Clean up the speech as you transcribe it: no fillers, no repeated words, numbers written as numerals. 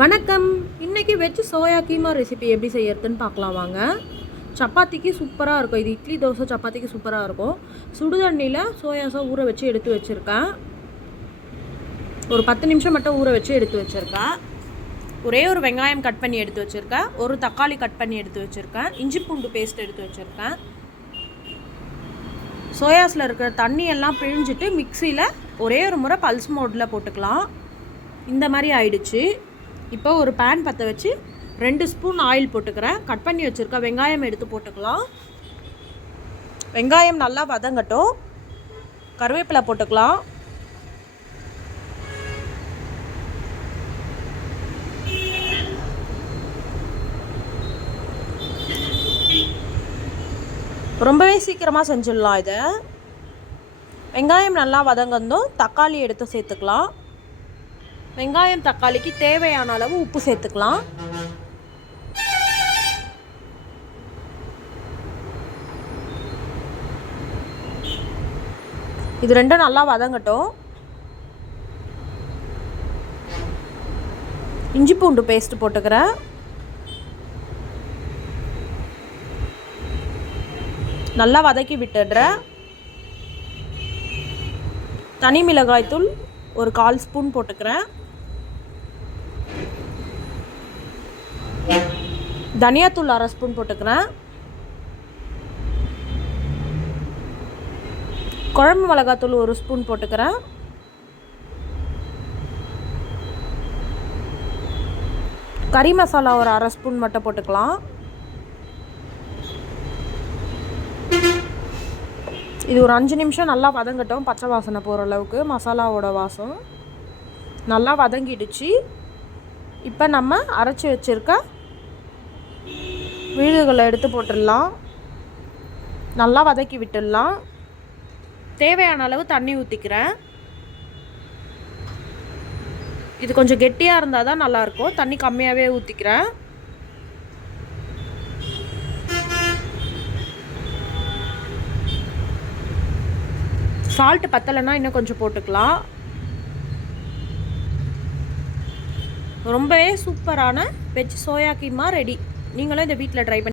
வணக்கம். இன்றைக்கி veg soya keema recipe எப்படி செய்யறதுன்னு பார்க்கலாம் வாங்க. சப்பாத்திக்கு சூப்பராக இருக்கும். இது இட்லி தோசை சப்பாத்திக்கு சூப்பராக இருக்கும். சுடுதண்ணியில் சோயாஸை ஊற வச்சு எடுத்து வச்சுருக்கேன். ஒரு 10 நிமிஷம் மட்டும் ஊற வச்சு எடுத்து வச்சுருக்கேன். ஒரே ஒரு வெங்காயம் கட் பண்ணி எடுத்து வச்சுருக்கேன். ஒரு தக்காளி கட் பண்ணி எடுத்து வச்சுருக்கேன். இஞ்சி பூண்டு பேஸ்ட் எடுத்து வச்சுருக்கேன். சோயாஸில் இருக்கிற தண்ணியெல்லாம் பிழிஞ்சிட்டு மிக்சியில் ஒரே ஒரு முறை பல்ஸ் மோடில் போட்டுக்கலாம். இந்த மாதிரி ஆயிடுச்சு. இப்போ ஒரு பேன் பற்ற வச்சு 2 ஸ்பூன் ஆயில் போட்டுக்கிறேன். கட் பண்ணி வச்சுருக்க வெங்காயம் எடுத்து போட்டுக்கலாம். வெங்காயம் நல்லா வதங்கட்டும். கருவேப்பிலை போட்டுக்கலாம். ரொம்பவே சீக்கிரமாக செஞ்சிடலாம் இதை. வெங்காயம் நல்லா வதங்கந்தும் தக்காளி எடுத்து சேர்த்துக்கலாம். வெங்காயம் தக்காளிக்கு தேவையான அளவு உப்பு சேர்த்துக்கலாம். இது ரெண்டும் நல்லா வதங்கட்டும். இஞ்சி பூண்டு பேஸ்ட் போட்டுக்கிறேன். நல்லா வதக்கி விட்டுடுறேன். தனி மிளகாய் தூள் ஒரு 1/4 ஸ்பூன் போட்டுக்கிறேன். தனியாத்தூள் 1/2 ஸ்பூன் போட்டுக்கிறேன். குழம்பு மிளகாத்தூள் 1 ஸ்பூன் போட்டுக்கிறேன். கறி மசாலா ஒரு 1/2 ஸ்பூன் மட்டும் போட்டுக்கலாம். இது ஒரு 5 நிமிஷம் நல்லா வதங்கட்டும். பச்சை வாசனை போகிற அளவுக்கு மசாலாவோட வாசம் நல்லா வதங்கிடுச்சு. இப்போ நம்ம அரைச்சி வச்சுருக்க விழுதுகளை எடுத்து போட்டுடலாம். நல்லா வதக்கி விட்டுடலாம். தேவையான அளவு தண்ணி ஊற்றிக்கிறேன். இது கொஞ்சம் கெட்டியாக இருந்தால் தான் நல்லாயிருக்கும். தண்ணி கம்மியாகவே ஊற்றிக்கிறேன். சால்ட்டு பத்தலைன்னா இன்னும் கொஞ்சம் போட்டுக்கலாம். ரொம்பவே சூப்பரான வெஜ் சோயா கீமா ரெடி. நீங்களும் இந்த வீட்டில் ட்ரை பண்ணி